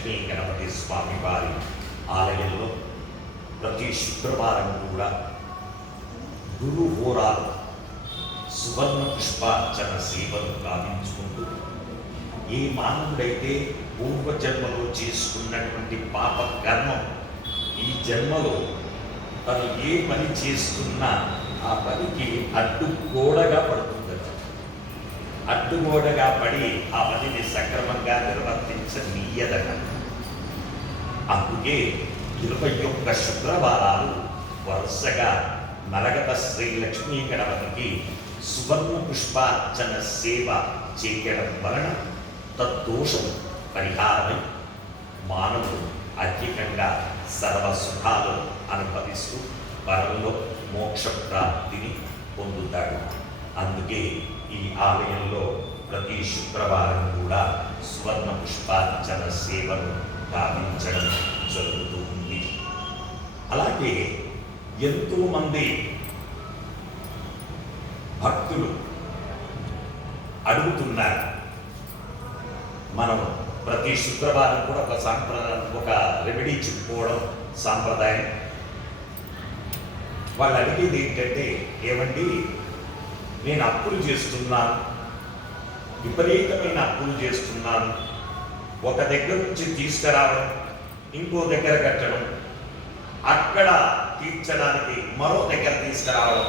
లక్ష్మీ గణపతి స్వామి వారి ఆలయంలో ప్రతి శుక్రవారం కూడా గురు హోరాలు సువర్ణ పుష్పార్చన సేవలు గావించుకుంటూ ఏ మానవుడైతే పూర్వజన్మలో చేసుకున్నటువంటి పాప కర్మం ఈ జన్మలో తను ఏ పని చేస్తున్నా ఆ పనికి అడ్డుగోడగా పడుతుంది. అడ్డుగోడగా పడి ఆ పనిని సక్రమంగా నిర్వర్తించనీయదట. అందుకే 21 శుక్రవారాలు వరుసగా నరగత శ్రీ లక్ష్మీ గణపతికి సువర్ణ పుష్పార్చన సేవ చేయడం వలన తద్దోషం పరిహారమై మానవుడు అధికంగా సర్వసుఖాలు అనుభవిస్తూ పరంలో మోక్ష ప్రాప్తిని పొందుతాడు. అందుకే ఈ ఆలయంలో ప్రతి శుక్రవారం కూడా సువర్ణ పుష్పార్చన సేవను గావించడం జరుగుతూ ఉంది. అలాగే ఎంతోమంది భక్తులు అడుగుతున్నారు, మనం ప్రతి శుక్రవారం కూడా ఒక రెమెడీ చెప్పుకోవడం సాంప్రదాయం. వాళ్ళు అడిగేది ఏంటంటే, ఏమండి నేను అప్పులు చేస్తున్నాను, విపరీతమైన అప్పులు చేస్తున్నాను, ఒక దగ్గర నుంచి తీసుకురావడం, ఇంకో దగ్గర కట్టడం, అక్కడ తీర్చడానికి మరో దగ్గర తీసుకురావడం,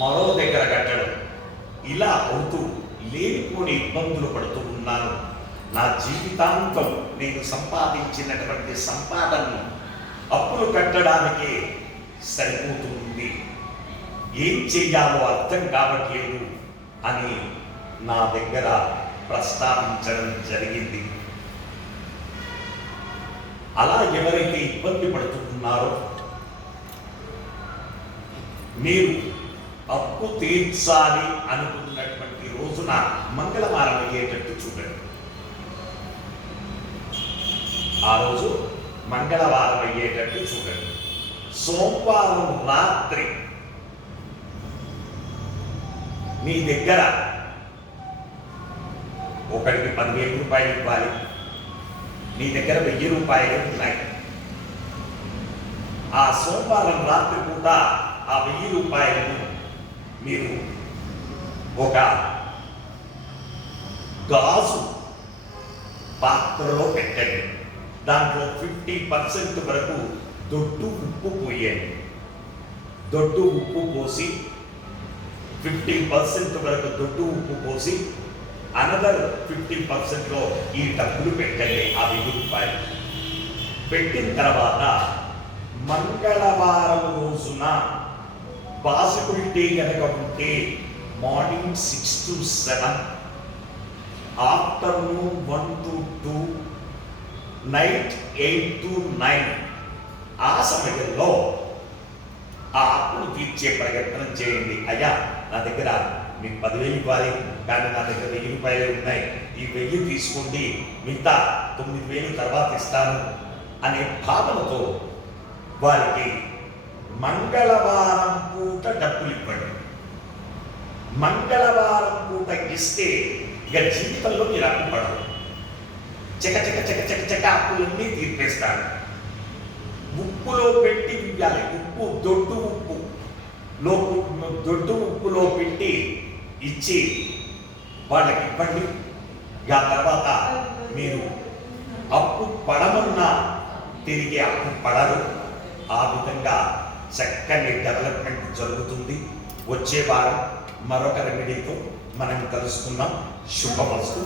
మరో దగ్గర కట్టడం, ఇలా అవుతూ లేనిపోని ఇబ్బందులు పడుతూ ఉన్నాను. నా జీవితాంతం నేను సంపాదించినటువంటి సంపాదనను అప్పులు కట్టడానికే సరిపోతుంది, ఏం చెయ్యాలో అర్థం కావట్లేదు అని నా దగ్గర ప్రస్తావించడం జరిగింది. అలా ఎవరైతే ఇబ్బంది పడుతున్నారో మీరు అప్పు తీర్చాలి అనుకున్నటువంటి రోజున మంగళవారం అయ్యేటట్టు చూడండి. ఆ రోజు మంగళవారం అయ్యేటట్టు చూడండి. సోమవారం రాత్రి మీ దగ్గర ఒకరికి 10,000 రూపాయలు ఇవ్వాలి, మీ దగ్గర 1000 రూపాయలు ఉన్నాయి. ఆ సోమవారం రాత్రి పూట ఆ 1000 రూపాయలను మీరు ఒక గాజు పాత్రలో పెట్టండి. దాంట్లో 50% వరకు దొడ్డు ఉప్పు పోయండి. దొడ్డు ఉప్పు పోసి 50% వరకు దొడ్డు ఉప్పు పోసి అనదర్ 50%లో ఈ డబ్బులు పెట్టండి. ఆ 1000 రూపాయలు పెట్టిన తర్వాత మంగళవారం రోజున పాసిబిలిటీ కనుక ఉంటే morning 6 to 7, afternoon 1 to 2, night 8 to 9 ఆ సమయంలో ఆ అప్పును తీర్చే ప్రయత్నం చేయండి. అయ్యా నా దగ్గర మీకు 10,000 ఇవ్వాలి, కానీ నా దగ్గర 1000 రూపాయలు ఉన్నాయి, ఈ 1000 తీసుకోండి, మిగతా 9,000 తర్వాత ఇస్తాను అనే భావనతో వారికి మంగళవారం పూట డబ్బులు ఇవ్వండి. మంగళవారం పూట ఇస్తే ఇక జీవితంలో మీరు అప్పు పడరు. చక చక చక చక చక అప్పులన్నీ తీర్పేస్తారు. ఉప్పులో పెట్టి ఇవ్వాలి. ఉప్పు దొడ్డు ఉప్పులో పెట్టి ఇచ్చి వాళ్ళకి ఇవ్వండి. ఆ తర్వాత మీరు అప్పు పడమన్నా తిరిగి అప్పు పడరు. ఆ విధంగా చక్కని డెవలప్మెంట్ జరుగుతుంది. వచ్చే వారం మరొక రెమెడీతో మనం కలుసుకుందాం. శుభమస్తు.